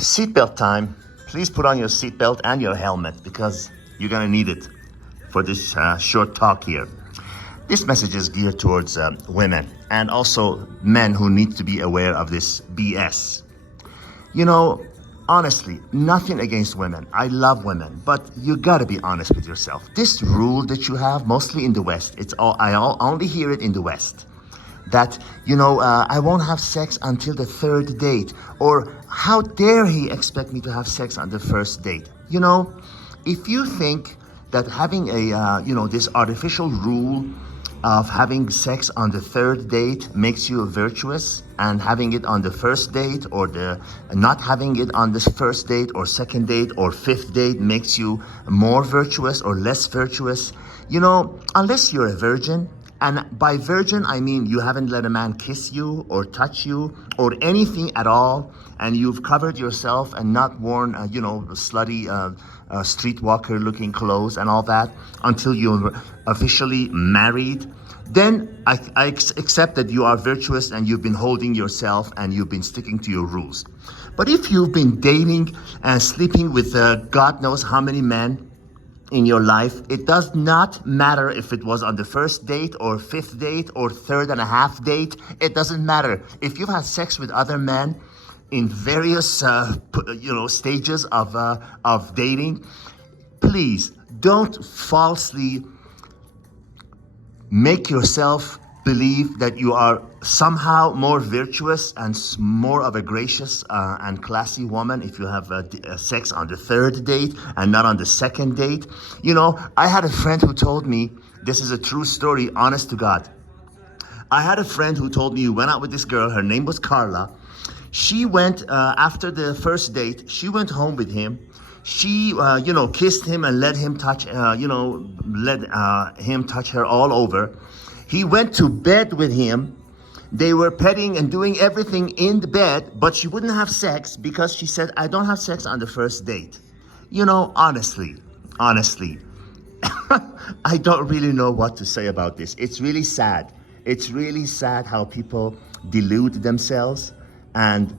Seatbelt time. Please put on your seatbelt and your helmet because you're gonna need it for this short talk here. This message is geared towards women and also men who need to be aware of this BS. You know, honestly, nothing against women. I love women, but you gotta be honest with yourself. This rule that you have, mostly in the West, I only hear it in the West. That, I won't have sex until the third date. Or how dare he expect me to have sex on the first date? If you think that having this artificial rule of having sex on the third date makes you virtuous, and having it on the first date or the not having it on the first date or second date or fifth date makes you more virtuous or less virtuous, unless you're a virgin. And by virgin, I mean you haven't let a man kiss you or touch you or anything at all, and you've covered yourself and not worn, slutty streetwalker-looking clothes and all that until you're officially married. Then I accept that you are virtuous and you've been holding yourself and you've been sticking to your rules. But if you've been dating and sleeping with God knows how many men in your life, it does not matter if it was on the first date or fifth date or third and a half date. It doesn't matter. If you've had sex with other men in various stages of dating, please don't falsely make yourself believe that you are somehow more virtuous and more of a gracious and classy woman if you have sex on the third date and not on the second date. I had a friend who told me, this is a true story, honest to God. I had a friend who told me he went out with this girl. Her name was Carla. She went, after the first date, she went home with him. She, kissed him and let him touch, him touch her all over. He went to bed with him. They were petting and doing everything in the bed, but she wouldn't have sex because she said, I don't have sex on the first date. Honestly, I don't really know what to say about this. It's really sad. It's really sad how people delude themselves and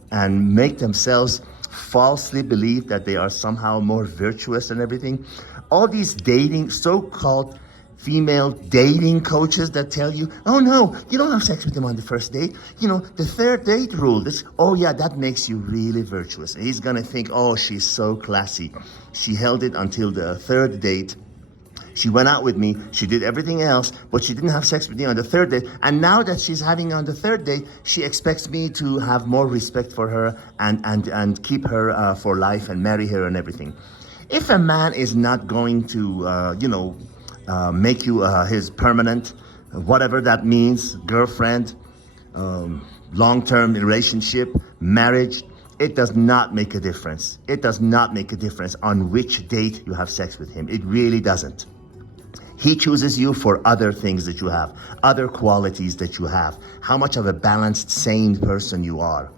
make themselves falsely believe that they are somehow more virtuous and everything. All these dating, so-called female dating coaches that tell you, oh no, you don't have sex with him on the first date. The third date rule, that makes you really virtuous. And he's gonna think, oh, she's so classy. She held it until the third date. She went out with me, she did everything else, but she didn't have sex with me on the third date. And now that she's having on the third date, she expects me to have more respect for her and keep her for life and marry her and everything. If a man is not going to, make you his permanent, whatever that means, girlfriend, long-term relationship, marriage, it does not make a difference. It does not make a difference on which date you have sex with him. It really doesn't. He chooses you for other things that you have, other qualities that you have, how much of a balanced, sane person you are,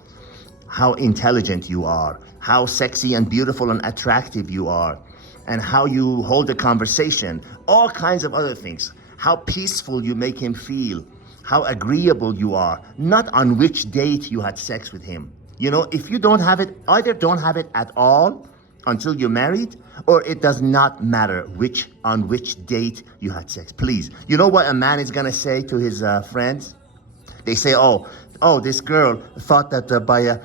how intelligent you are, how sexy and beautiful and attractive you are, and how you hold a conversation, all kinds of other things, how peaceful you make him feel, how agreeable you are, not on which date you had sex with him. If you don't have it, either don't have it at all until you're married, or it does not matter on which date you had sex. Please, you know what a man is gonna say to his friends? They say, oh, this girl thought that by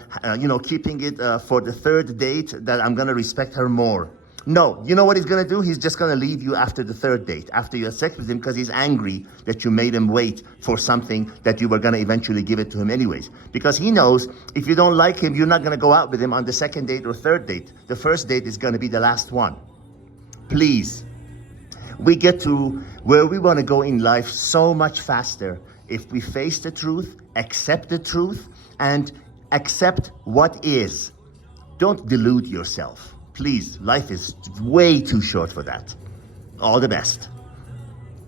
keeping it for the third date that I'm gonna respect her more. No, you know what he's gonna do? He's just gonna leave you after the third date, after you had sex with him, because he's angry that you made him wait for something that you were gonna eventually give it to him anyways. Because he knows if you don't like him, you're not gonna go out with him on the second date or third date. The first date is gonna be the last one. Please, we get to where we wanna go in life so much faster if we face the truth, accept the truth, and accept what is. Don't delude yourself. Please, life is way too short for that. All the best.